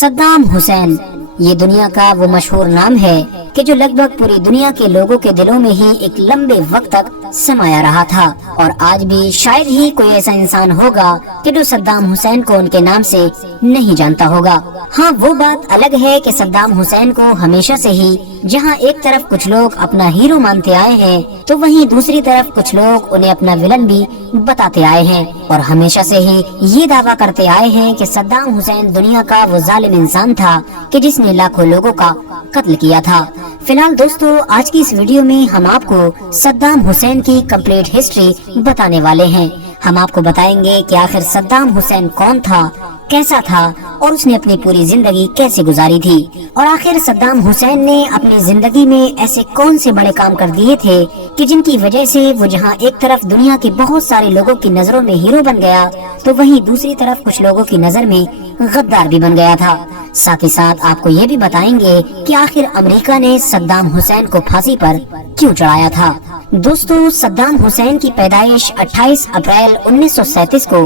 सद्दाम हुसैन ये दुनिया का वो मशहूर नाम है कि जो लगभग पूरी दुनिया के लोगों के दिलों में ही एक लंबे वक्त तक समाया रहा था और आज भी शायद ही कोई ऐसा इंसान होगा कि जो सद्दाम हुसैन को उनके नाम से नहीं जानता होगा। हाँ, वो बात अलग है कि सद्दाम हुसैन को हमेशा से ही जहाँ एक तरफ कुछ लोग अपना हीरो मानते आए हैं तो वहीं दूसरी तरफ कुछ लोग उन्हें अपना विलन भी बताते आए हैं और हमेशा से ही ये दावा करते आए हैं कि सद्दाम हुसैन दुनिया का वो जालिम इंसान था कि जिसने लाखों लोगों का कत्ल किया था। फिलहाल दोस्तों, आज की इस वीडियो में हम आपको सद्दाम हुसैन की कंप्लीट हिस्ट्री बताने वाले हैं। हम आपको बताएंगे कि आखिर सद्दाम हुसैन कौन था, कैसा था और उसने अपनी पूरी जिंदगी कैसे गुजारी थी और आखिर सद्दाम हुसैन ने अपनी जिंदगी में ऐसे कौन से बड़े काम कर दिए थे कि जिनकी वजह से वो जहां एक तरफ दुनिया के बहुत सारे लोगों की नजरों में हीरो बन गया तो वहीं दूसरी तरफ कुछ लोगों की नजर में गद्दार भी बन गया था। साथ ही साथ आपको ये भी बताएंगे कि आखिर अमेरिका ने सद्दाम हुसैन को फांसी पर क्यों चढ़ाया था। दोस्तों, सद्दाम हुसैन की पैदाइश 28 अप्रैल 1937 को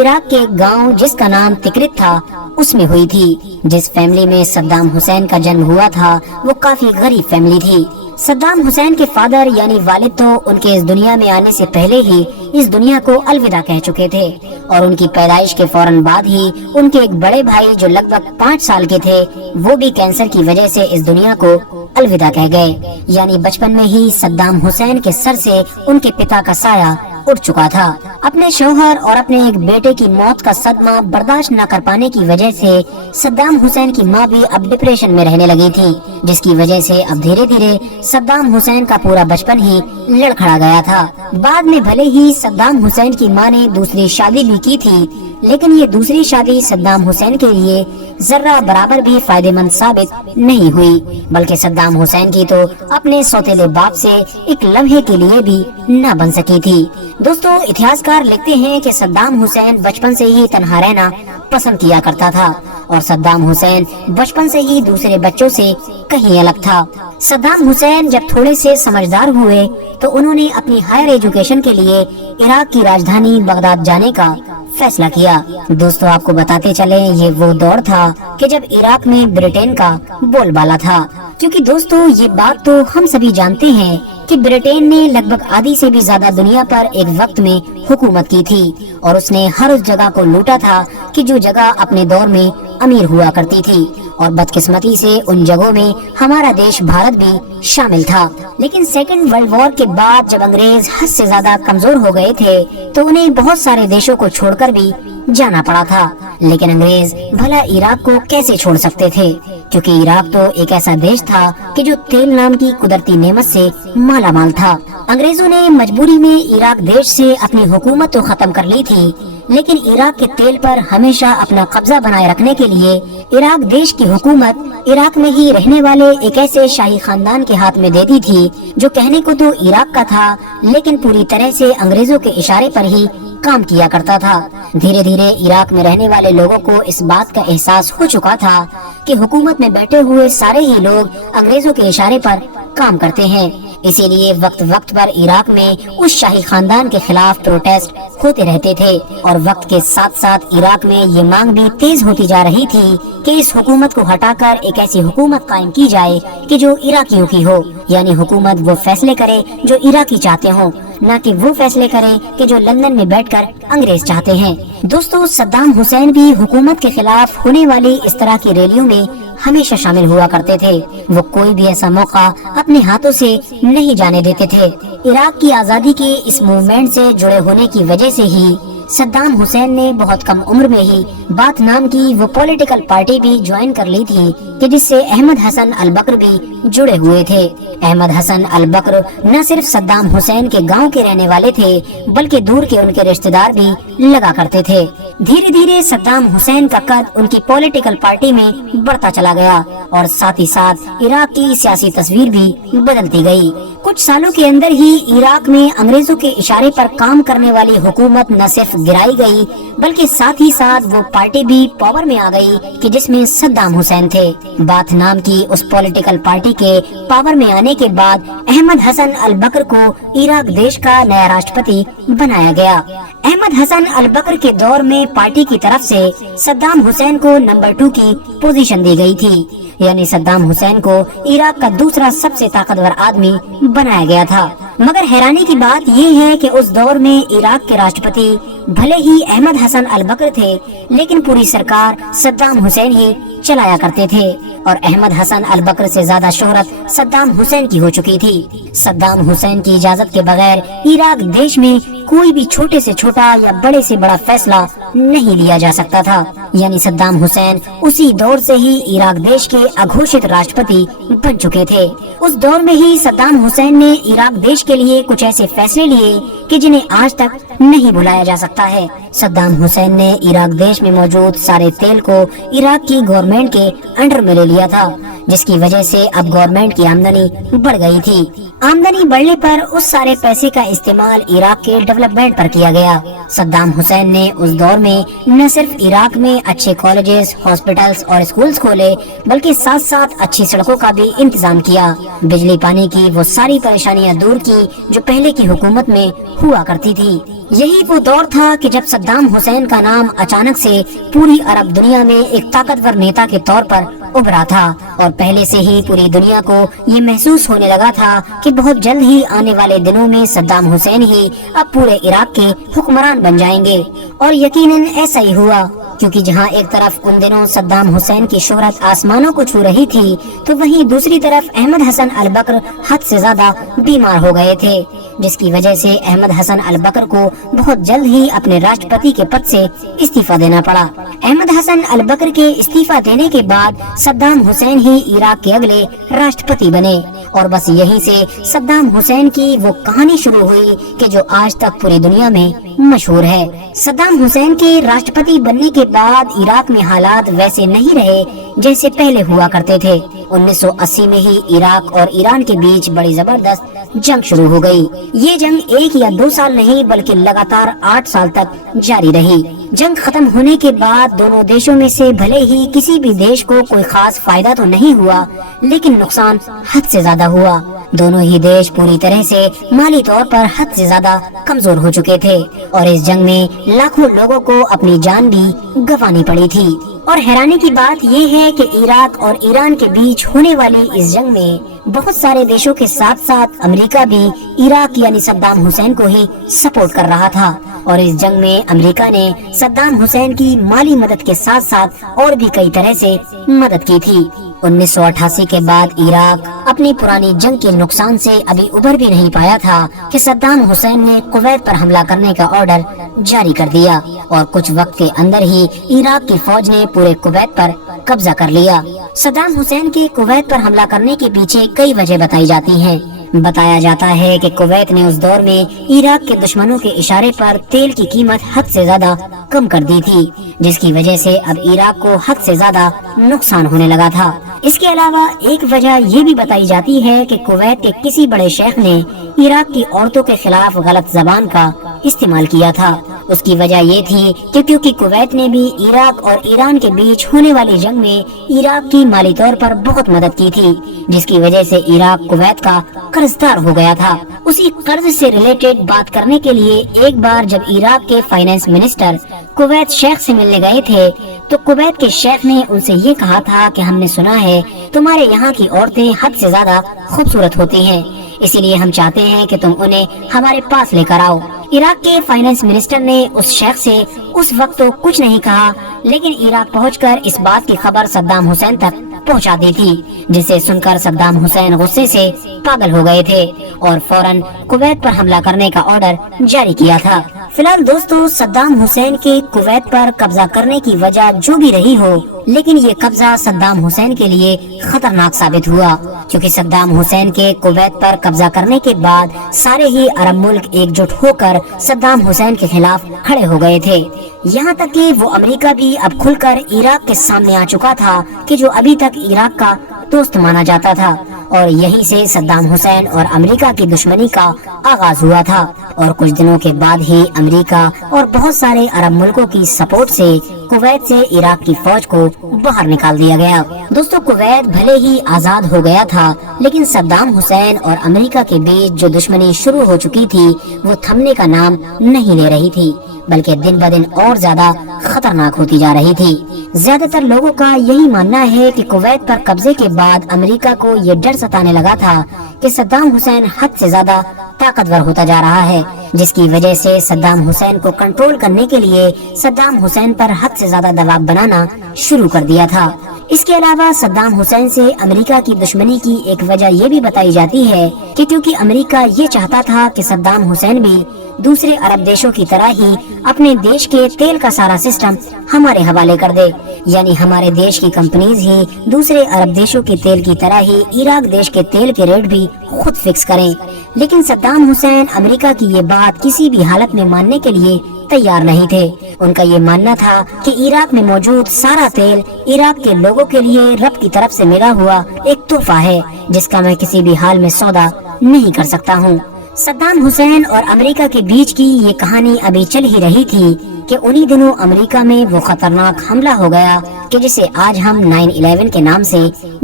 इराक के एक गांव जिसका नाम तिकरित था उसमें हुई थी। जिस फैमिली में सद्दाम हुसैन का जन्म हुआ था वो काफी गरीब फैमिली थी। सद्दाम हुसैन के फादर यानी वालिद तो उनके इस दुनिया में आने से पहले ही इस दुनिया को अलविदा कह चुके थे और उनकी पैदाइश के फौरन बाद ही उनके एक बड़े भाई जो लगभग 5 साल के थे वो भी कैंसर की वजह से इस दुनिया को अलविदा कह गए। यानी बचपन में ही सद्दाम हुसैन के सर से उनके पिता का साया उठ चुका था। अपने शौहर और अपने एक बेटे की मौत का सदमा बर्दाश्त न कर पाने की वजह से सद्दाम हुसैन की मां भी अब डिप्रेशन में रहने लगी थी, जिसकी वजह से अब धीरे धीरे सद्दाम हुसैन का पूरा बचपन ही लड़खड़ा गया था। बाद में भले ही सद्दाम हुसैन की मां ने दूसरी शादी भी की थी, लेकिन ये दूसरी शादी सद्दाम हुसैन के लिए जर्रा बराबर भी फायदेमंद साबित नहीं हुई, बल्कि सद्दाम हुसैन की तो अपने सौतेले बाप से एक लम्हे के लिए भी न बन सकी थी। दोस्तों, इतिहासकार लिखते हैं कि सद्दाम हुसैन बचपन से ही तन्हा रहना पसंद किया करता था और सद्दाम हुसैन बचपन से ही दूसरे बच्चों से कहीं अलग था। सद्दाम हुसैन जब थोड़े से समझदार हुए तो उन्होंने अपनी हायर एजुकेशन के लिए इराक की राजधानी बगदाद जाने का फैसला किया। दोस्तों, आपको बताते चले ये वो दौर था कि जब इराक में ब्रिटेन का बोलबाला था, क्योंकि दोस्तों ये बात तो हम सभी जानते हैं कि ब्रिटेन ने लगभग आधी से भी ज्यादा दुनिया पर एक वक्त में हुकूमत की थी और उसने हर उस जगह को लूटा था कि जो जगह अपने दौर में अमीर हुआ करती थी और बदकिस्मती से उन जगहों में हमारा देश भारत भी शामिल था। लेकिन सेकेंड वर्ल्ड वॉर के बाद जब अंग्रेज हद से ज्यादा कमजोर हो गए थे तो उन्हें बहुत सारे देशों को छोड़कर भी जाना पड़ा था। लेकिन अंग्रेज भला इराक को कैसे छोड़ सकते थे, क्योंकि इराक तो एक ऐसा देश था कि जो तेल नाम की कुदरती नेमत से माला माल था। अंग्रेजों ने मजबूरी में इराक देश से अपनी हुकूमत तो खत्म कर ली थी, लेकिन इराक के तेल पर हमेशा अपना कब्जा बनाए रखने के लिए इराक देश की हुकूमत इराक में ही रहने वाले एक ऐसे शाही खानदान के हाथ में दे दी थी जो कहने को तो इराक का था, लेकिन पूरी तरह से अंग्रेजों के इशारे पर ही काम किया करता था। धीरे धीरे इराक में रहने वाले लोगों को इस बात का एहसास हो चुका था कि हुकूमत में बैठे हुए सारे ही लोग अंग्रेजों के इशारे पर काम करते हैं। इसीलिए वक्त वक्त पर इराक में उस शाही खानदान के खिलाफ प्रोटेस्ट होते रहते थे और वक्त के साथ साथ इराक में ये मांग भी तेज होती जा रही थी कि इस हुकूमत को हटाकर एक ऐसी हुकूमत कायम की जाए कि जो इराकियों की हो, यानी हुकूमत वो फैसले करे जो इराकी चाहते हो, न कि वो फैसले करें कि जो लंदन में बैठकर अंग्रेज चाहते हैं। दोस्तों, सद्दाम हुसैन भी हुकूमत के खिलाफ होने वाली इस तरह की रैलियों में हमेशा शामिल हुआ करते थे। वो कोई भी ऐसा मौका अपने हाथों से नहीं जाने देते थे। इराक की आजादी के इस मूवमेंट से जुड़े होने की वजह से ही सद्दाम हुसैन ने बहुत कम उम्र में ही बाथ नाम की वो पॉलिटिकल पार्टी भी ज्वाइन कर ली थी कि जिससे अहमद हसन अल बकर भी जुड़े हुए थे। अहमद हसन अल बकर न सिर्फ सद्दाम हुसैन के गांव के रहने वाले थे, बल्कि दूर के उनके रिश्तेदार भी लगा करते थे। धीरे धीरे सद्दाम हुसैन का कद उनकी पॉलिटिकल पार्टी में बढ़ता चला गया और साथ ही साथ इराक की सियासी तस्वीर भी बदलती गई। कुछ सालों के अंदर ही इराक में अंग्रेजों के इशारे पर काम करने वाली हुकूमत न सिर्फ गिराई गई, बल्कि साथ ही साथ वो पार्टी भी पावर में आ गई कि जिसमें सद्दाम हुसैन थे। बाथ नाम की उस पॉलिटिकल पार्टी के पावर में आने के बाद अहमद हसन अल बकर को इराक देश का नया राष्ट्रपति बनाया गया। अहमद हसन अल बकर के दौर में पार्टी की तरफ से सद्दाम हुसैन को नंबर 2 की पोजीशन दी गई थी, यानी सद्दाम हुसैन को इराक का दूसरा सबसे ताकतवर आदमी बनाया गया था। मगर हैरानी की बात ये है कि उस दौर में इराक के राष्ट्रपति भले ही अहमद हसन अल बकर थे, लेकिन पूरी सरकार सद्दाम हुसैन ही चलाया करते थे और अहमद हसन अल बकर से ज्यादा शोहरत सद्दाम हुसैन की हो चुकी थी। सद्दाम हुसैन की इजाजत के बगैर इराक देश में कोई भी छोटे से छोटा या बड़े से बड़ा फैसला नहीं लिया जा सकता था, यानी सद्दाम हुसैन उसी दौर से ही इराक देश के अघोषित राष्ट्रपति बन चुके थे। उस दौर में ही सद्दाम हुसैन ने इराक देश के लिए कुछ ऐसे फैसले लिए कि जिन्हें आज तक नहीं भुलाया जा सकता है। सद्दाम हुसैन ने इराक देश में मौजूद सारे तेल को इराक की गवर्नमेंट के अंडर में ले लिया था, जिसकी वजह से अब गवर्नमेंट की आमदनी बढ़ गई थी। आमदनी बढ़ने पर उस सारे पैसे का इस्तेमाल इराक के डेवलपमेंट पर किया गया। सद्दाम हुसैन ने उस दौर में न सिर्फ इराक में अच्छे कॉलेजेस, हॉस्पिटल्स और स्कूल्स खोले, बल्कि साथ साथ अच्छी सड़कों का भी इंतजाम किया। बिजली पानी की वो सारी परेशानियां दूर की जो पहले की हुकूमत में हुआ करती थी। यही वो दौर था कि जब सद्दाम हुसैन का नाम अचानक से पूरी अरब दुनिया में एक ताकतवर नेता के तौर पर उभरा था और पहले से ही पूरी दुनिया को ये महसूस होने लगा था कि बहुत जल्द ही आने वाले दिनों में सद्दाम हुसैन ही अब पूरे इराक के हुक्मरान बन जाएंगे। और यकीनन ऐसा ही हुआ, क्योंकि जहां एक तरफ उन दिनों सद्दाम हुसैन की शोहरत आसमानों को छू रही थी, तो वहीं दूसरी तरफ अहमद हसन अल बकर हद से ज्यादा बीमार हो गए थे, जिसकी वजह से अहमद हसन अल बकर को बहुत जल्द ही अपने राष्ट्रपति के पद से इस्तीफा देना पड़ा। अहमद हसन अल बकर के इस्तीफा देने के बाद सद्दाम हुसैन ही इराक के अगले राष्ट्रपति बने और बस यहीं से सद्दाम हुसैन की वो कहानी शुरू हुई कि जो आज तक पूरी दुनिया में मशहूर है। सद्दाम हुसैन के राष्ट्रपति बनने के बाद इराक में हालात वैसे नहीं रहे जैसे पहले हुआ करते थे। 1980 में ही इराक और ईरान के बीच बड़ी जबरदस्त जंग शुरू हो गई। ये जंग 1 या 2 साल नहीं बल्कि लगातार 8 साल तक जारी रही। जंग खत्म होने के बाद दोनों देशों में से भले ही किसी भी देश को कोई खास फायदा तो नहीं हुआ, लेकिन नुकसान हद से ज्यादा हुआ। दोनों ही देश पूरी तरह से माली तौर पर हद से ज्यादा कमजोर हो चुके थे और इस जंग में लाखों लोगों को अपनी जान भी गंवानी पड़ी थी। और हैरानी की बात ये है कि इराक और ईरान के बीच होने वाली इस जंग में बहुत सारे देशों के साथ साथ अमेरिका भी इराक यानी सद्दाम हुसैन को ही सपोर्ट कर रहा था और इस जंग में अमेरिका ने सद्दाम हुसैन की माली मदद के साथ साथ और भी कई तरह से मदद की थी। 1988 के बाद इराक अपनी पुरानी जंग के नुकसान से अभी उबर भी नहीं पाया था कि सद्दाम हुसैन ने कुवैत पर हमला करने का ऑर्डर जारी कर दिया और कुछ वक्त के अंदर ही इराक की फौज ने पूरे कुवैत पर कब्जा कर लिया। सद्दाम हुसैन के कुवैत पर हमला करने के पीछे कई वजह बताई जाती हैं। बताया जाता है कि कुवैत ने उस दौर में इराक के दुश्मनों के इशारे पर तेल की कीमत हद से ज्यादा कम कर दी थी, जिसकी वजह से अब इराक को हद से ज्यादा नुकसान होने लगा था। इसके अलावा एक वजह ये भी बताई जाती है कि कुवैत के किसी बड़े शेख ने इराक की औरतों के खिलाफ गलत जबान का इस्तेमाल किया था। उसकी वजह ये थी कि क्योंकि कुवैत ने भी इराक और ईरान के बीच होने वाली जंग में इराक की माली तौर पर बहुत मदद की थी, जिसकी वजह से इराक कुवैत का कर्जदार हो गया था। उसी कर्ज से रिलेटेड बात करने के लिए एक बार जब इराक के फाइनेंस मिनिस्टर कुवैत शेख से मिलने गए थे, तो कुवैत के शेख ने उनसे ये कहा था कि हमने सुना है तुम्हारे यहाँ की औरतें हद से ज्यादा खूबसूरत होती हैं, इसीलिए हम चाहते हैं कि तुम उन्हें हमारे पास लेकर आओ। इराक के फाइनेंस मिनिस्टर ने उस शेख से उस वक्त तो कुछ नहीं कहा, लेकिन इराक पहुंचकर इस बात की खबर सद्दाम हुसैन तक पहुंचा दी थी, जिसे सुनकर सद्दाम हुसैन गुस्से से पागल हो गए थे और फौरन कुवैत पर हमला करने का ऑर्डर जारी किया था। फिलहाल दोस्तों, सद्दाम हुसैन के कुवैत पर कब्जा करने की वजह जो भी रही हो, लेकिन ये कब्जा सद्दाम हुसैन के लिए खतरनाक साबित हुआ, क्योंकि सद्दाम हुसैन के कुवैत पर कब्जा करने के बाद सारे ही अरब मुल्क एकजुट होकर सद्दाम हुसैन के खिलाफ खड़े हो गए थे। यहाँ तक कि वो अमेरिका भी अब खुलकर इराक के सामने आ चुका था कि जो अभी तक इराक का दोस्त माना जाता था। اور یہیں سے صدام حسین اور امریکہ کی دشمنی کا آغاز ہوا تھا، اور کچھ دنوں کے بعد ہی امریکہ اور بہت سارے عرب ملکوں کی سپورٹ سے کویت سے عراق کی فوج کو باہر نکال دیا گیا۔ دوستو، کویت بھلے ہی آزاد ہو گیا تھا، لیکن صدام حسین اور امریکہ کے بیچ جو دشمنی شروع ہو چکی تھی وہ تھمنے کا نام نہیں لے رہی تھی، بلکہ دن بدن اور زیادہ خطرناک ہوتی جا رہی تھی۔ زیادہ تر لوگوں کا یہی ماننا ہے کہ کویت پر قبضے کے بعد امریکہ کو یہ ڈر ستانے لگا تھا کہ صدام حسین حد سے زیادہ طاقتور ہوتا جا رہا ہے، جس کی وجہ سے صدام حسین کو کنٹرول کرنے کے لیے صدام حسین پر حد سے زیادہ دباؤ بنانا شروع کر دیا تھا۔ اس کے علاوہ صدام حسین سے امریکہ کی دشمنی کی ایک وجہ یہ بھی بتائی جاتی ہے کہ کیونکہ امریکہ یہ چاہتا تھا کہ صدام حسین بھی دوسرے عرب دیشوں کی طرح ہی اپنے دیش کے تیل کا سارا سسٹم ہمارے حوالے کر دے، یعنی ہمارے دیش کی کمپنیز ہی دوسرے عرب دیشوں کے تیل کی طرح ہی عراق دیش کے تیل کے ریٹ بھی خود فکس کریں۔ لیکن صدام حسین امریکہ کی یہ بات کسی بھی حالت میں ماننے کے لیے تیار نہیں تھے۔ ان کا یہ ماننا تھا کہ عراق میں موجود سارا تیل عراق کے لوگوں کے لیے رب کی طرف سے ملا ہوا ایک تحفہ ہے، جس کا میں کسی بھی حال میں سودا نہیں کر سکتا ہوں۔ صدام حسین اور امریکہ کے بیچ کی یہ کہانی ابھی چل ہی رہی تھی کہ انہی دنوں امریکہ میں وہ خطرناک حملہ ہو گیا کہ جسے آج ہم 9/11 کے نام سے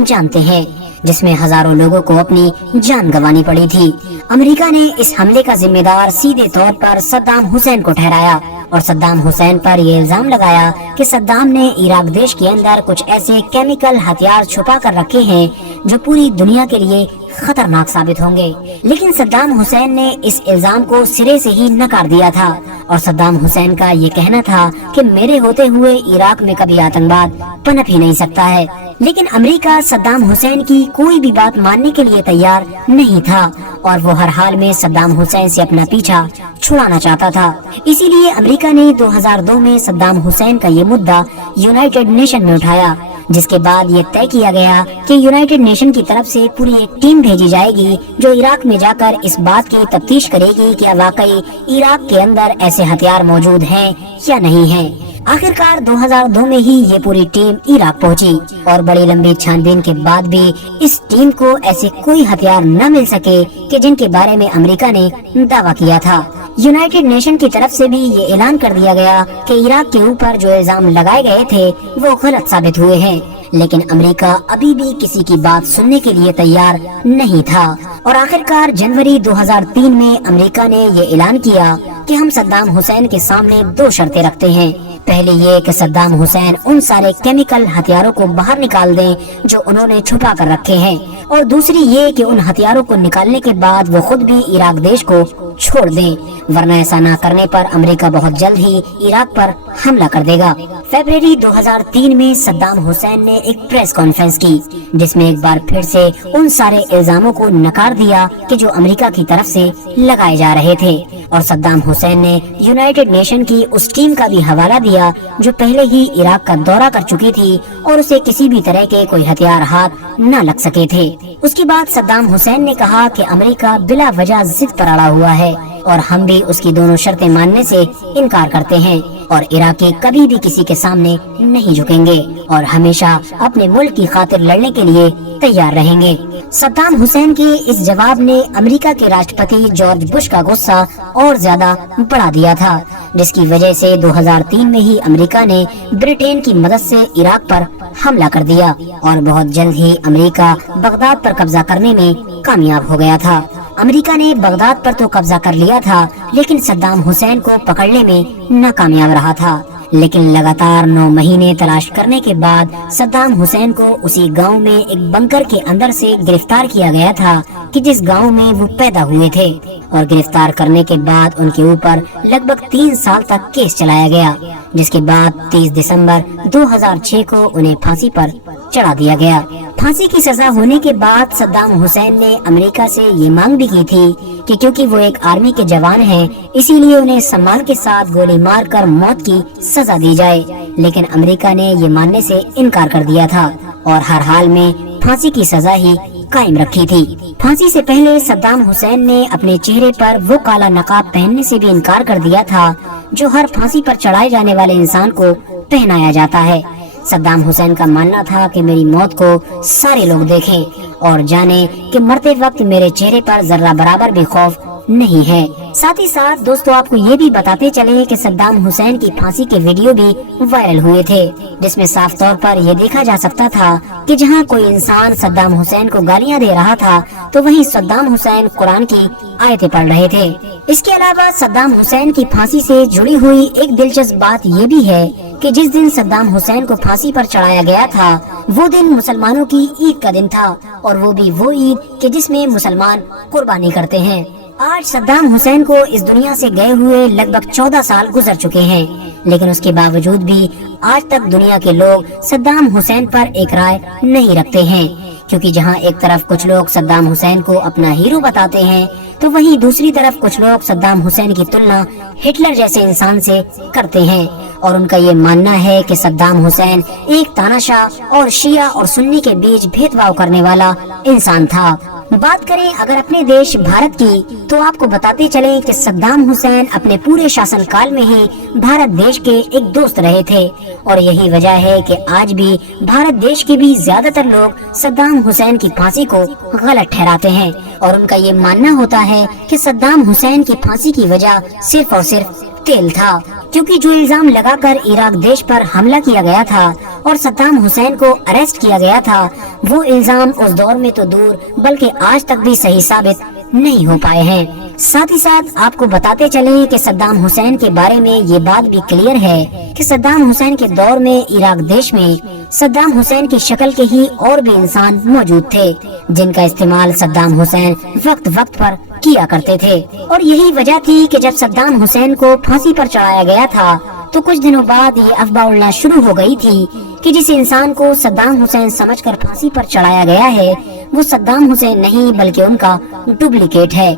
جانتے ہیں، جس میں ہزاروں لوگوں کو اپنی جان گنوانی پڑی تھی۔ امریکہ نے اس حملے کا ذمہ دار سیدھے طور پر صدام حسین کو ٹھہرایا اور صدام حسین پر یہ الزام لگایا کہ صدام نے عراق دیش کے اندر کچھ ایسے کیمیکل ہتھیار چھپا کر رکھے ہیں جو پوری دنیا کے لیے خطرناک ثابت ہوں گے۔ لیکن صدام حسین نے اس الزام کو سرے سے ہی نکار دیا تھا، اور صدام حسین کا یہ کہنا تھا کہ میرے ہوتے ہوئے عراق میں کبھی آتنکواد پنپ ہی نہیں سکتا ہے۔ لیکن امریکہ صدام حسین کی کوئی بھی بات ماننے کے لیے تیار نہیں تھا، اور وہ ہر حال میں صدام حسین سے اپنا پیچھا چھڑانا چاہتا تھا۔ اسی لیے امریکہ نے 2002 میں صدام حسین کا یہ مدعا یونائٹڈ نیشن میں اٹھایا، جس کے بعد یہ طے کیا گیا کہ یونائٹڈ نیشن کی طرف سے پوری ایک ٹیم بھیجی جائے گی جو عراق میں جا کر اس بات کی تفتیش کرے گی کہ واقعی عراق کے اندر ایسے ہتھیار موجود ہیں یا نہیں ہیں۔ آخرکار 2002 میں ہی یہ پوری ٹیم عراق پہنچی، اور بڑی لمبی چھان بین کے بعد بھی اس ٹیم کو ایسے کوئی ہتھیار نہ مل سکے کہ جن کے بارے میں امریکہ نے دعویٰ کیا تھا۔ یونائٹڈ نیشن کی طرف سے بھی یہ اعلان کر دیا گیا کہ عراق کے اوپر جو الزام لگائے گئے تھے وہ غلط ثابت ہوئے ہیں، لیکن امریکہ ابھی بھی کسی کی بات سننے کے لیے تیار نہیں تھا، اور آخرکار جنوری 2003 میں امریکہ نے یہ اعلان کیا کہ ہم صدام حسین کے سامنے 2 شرطیں رکھتے ہیں۔ پہلی یہ کہ صدام حسین ان سارے کیمیکل ہتھیاروں کو باہر نکال دیں جو انہوں نے چھپا کر رکھے ہیں، اور دوسری یہ کہ ان ہتھیاروں کو نکالنے کے بعد وہ خود بھی عراق دیش کو چھوڑ دیں، ورنہ ایسا نہ کرنے پر امریکہ بہت جلد ہی عراق پر حملہ کر دے گا۔ فروری 2003 میں صدام حسین نے ایک پریس کانفرنس کی، جس میں ایک بار پھر سے ان سارے الزاموں کو نکار دیا کہ جو امریکہ کی طرف سے لگائے جا رہے تھے، اور صدام حسین نے یونائٹڈ نیشن کی اس ٹیم کا بھی حوالہ دیا جو پہلے ہی عراق کا دورہ کر چکی تھی اور اسے کسی بھی طرح کے کوئی ہتھیار ہاتھ نہ لگ سکے تھے۔ اس کے بعد صدام حسین نے کہا کہ امریکہ بلا وجہ ضد پر اڑا ہوا ہے، اور ہم بھی اس کی دونوں شرطیں ماننے سے انکار کرتے ہیں، اور عراقی کبھی بھی کسی کے سامنے نہیں جھکیں گے اور ہمیشہ اپنے ملک کی خاطر لڑنے کے لیے تیار رہیں گے۔ صدام حسین کے اس جواب نے امریکہ کے راشٹرپتی جارج بش کا غصہ اور زیادہ بڑھا دیا تھا، جس کی وجہ سے 2003 میں ہی امریکہ نے برٹین کی مدد سے عراق پر حملہ کر دیا، اور بہت جلد ہی امریکہ بغداد پر قبضہ کرنے میں کامیاب ہو گیا تھا۔ امریکہ نے بغداد پر تو قبضہ کر لیا تھا، لیکن صدام حسین کو پکڑنے میں ناکامیاب رہا تھا۔ لیکن لگاتار 9 مہینے تلاش کرنے کے بعد صدام حسین کو اسی گاؤں میں ایک بنکر کے اندر سے گرفتار کیا گیا تھا کہ جس گاؤں میں وہ پیدا ہوئے تھے، اور گرفتار کرنے کے بعد ان کے اوپر لگ بھگ 3 سال تک کیس چلایا گیا، جس کے بعد 30 دسمبر 2006 کو انہیں پھانسی پر چڑھا دیا گیا۔ پھانسی کی سزا ہونے کے بعد صدام حسین نے امریکہ سے یہ مانگ بھی کی تھی کہ کیونکہ وہ ایک آرمی کے جوان ہیں، اسی لیے انہیں سمان کے ساتھ گولی مار کر موت کی سزا دی جائے، لیکن امریکہ نے یہ ماننے سے انکار کر دیا تھا اور ہر حال میں پھانسی کی سزا ہی قائم رکھی تھی۔ پھانسی سے پہلے صدام حسین نے اپنے چہرے پر وہ کالا نقاب پہننے سے بھی انکار کر دیا تھا جو ہر پھانسی پر چڑھائے جانے والے انسان کو پہنایا جاتا ہے۔ सद्दाम हुसैन का मानना था कि मेरी मौत को सारे लोग देखें और जाने कि मरते वक्त मेरे चेहरे पर जर्रा बराबर भी खौफ नहीं है। साथ ही साथ दोस्तों आपको ये भी बताते चले कि सद्दाम हुसैन की फांसी के वीडियो भी वायरल हुए थे, जिसमें साफ तौर पर यह देखा जा सकता था कि जहां कोई इंसान सद्दाम हुसैन को गालियां दे रहा था तो वहीं सद्दाम हुसैन कुरान की आयतें पढ़ रहे थे। इसके अलावा सद्दाम हुसैन की फांसी से जुड़ी हुई एक दिलचस्प बात ये भी है कि जिस दिन सद्दाम हुसैन को फांसी पर चढ़ाया गया था वो दिन मुसलमानों की ईद का दिन था, और वो भी वो ईद कि जिसमें मुसलमान कुर्बानी करते हैं। आज सद्दाम हुसैन को इस दुनिया से गए हुए लगभग 14 साल गुजर चुके हैं, लेकिन उसके बावजूद भी आज तक दुनिया के लोग सद्दाम हुसैन पर एक राय नहीं रखते हैं, क्योंकि जहां एक तरफ कुछ लोग सद्दाम हुसैन को अपना हीरो बताते हैं तो वहीं दूसरी तरफ कुछ लोग सद्दाम हुसैन की तुलना हिटलर जैसे इंसान से करते हैं, और उनका ये मानना है कि सद्दाम हुसैन एक तानाशाह और शिया और सुन्नी के बीच भेदभाव करने वाला इंसान था। बात करें अगर अपने देश भारत की तो आपको बताते चले कि सद्दाम हुसैन अपने पूरे शासन काल में ही भारत देश के एक दोस्त रहे थे, और यही वजह है कि आज भी भारत देश के भी ज्यादातर लोग सद्दाम हुसैन की फांसी को गलत ठहराते हैं, और उनका ये मानना होता है कि सद्दाम हुसैन की फांसी की वजह सिर्फ और सिर्फ तेल था, क्योंकि जो इल्जाम लगाकर इराक देश पर हमला किया गया था और सद्दाम हुसैन को अरेस्ट किया गया था वो इल्जाम उस दौर में तो दूर बल्कि आज तक भी सही साबित नहीं हो पाए हैं। साथ ही साथ आपको बताते चले कि सद्दाम हुसैन के बारे में ये बात भी क्लियर है कि सद्दाम हुसैन के दौर में इराक देश में सद्दाम हुसैन की शक्ल के ही और भी इंसान मौजूद थे, जिनका इस्तेमाल सद्दाम हुसैन वक्त वक्त पर किया करते थे। और यही वजह थी कि जब सद्दाम हुसैन को फांसी पर चढ़ाया गया था तो कुछ दिनों बाद ये अफवाह उड़ना शुरू हो गई थी कि जिस इंसान को सद्दाम हुसैन समझकर फांसी पर चढ़ाया गया है वो सद्दाम हुसैन नहीं बल्कि उनका डुप्लीकेट है।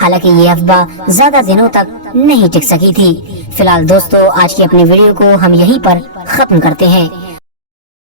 हालांकि ये अफवाह ज्यादा दिनों तक नहीं टिक सकी थी। फिलहाल दोस्तों आज की अपनी वीडियो को हम यहीं पर खत्म करते हैं।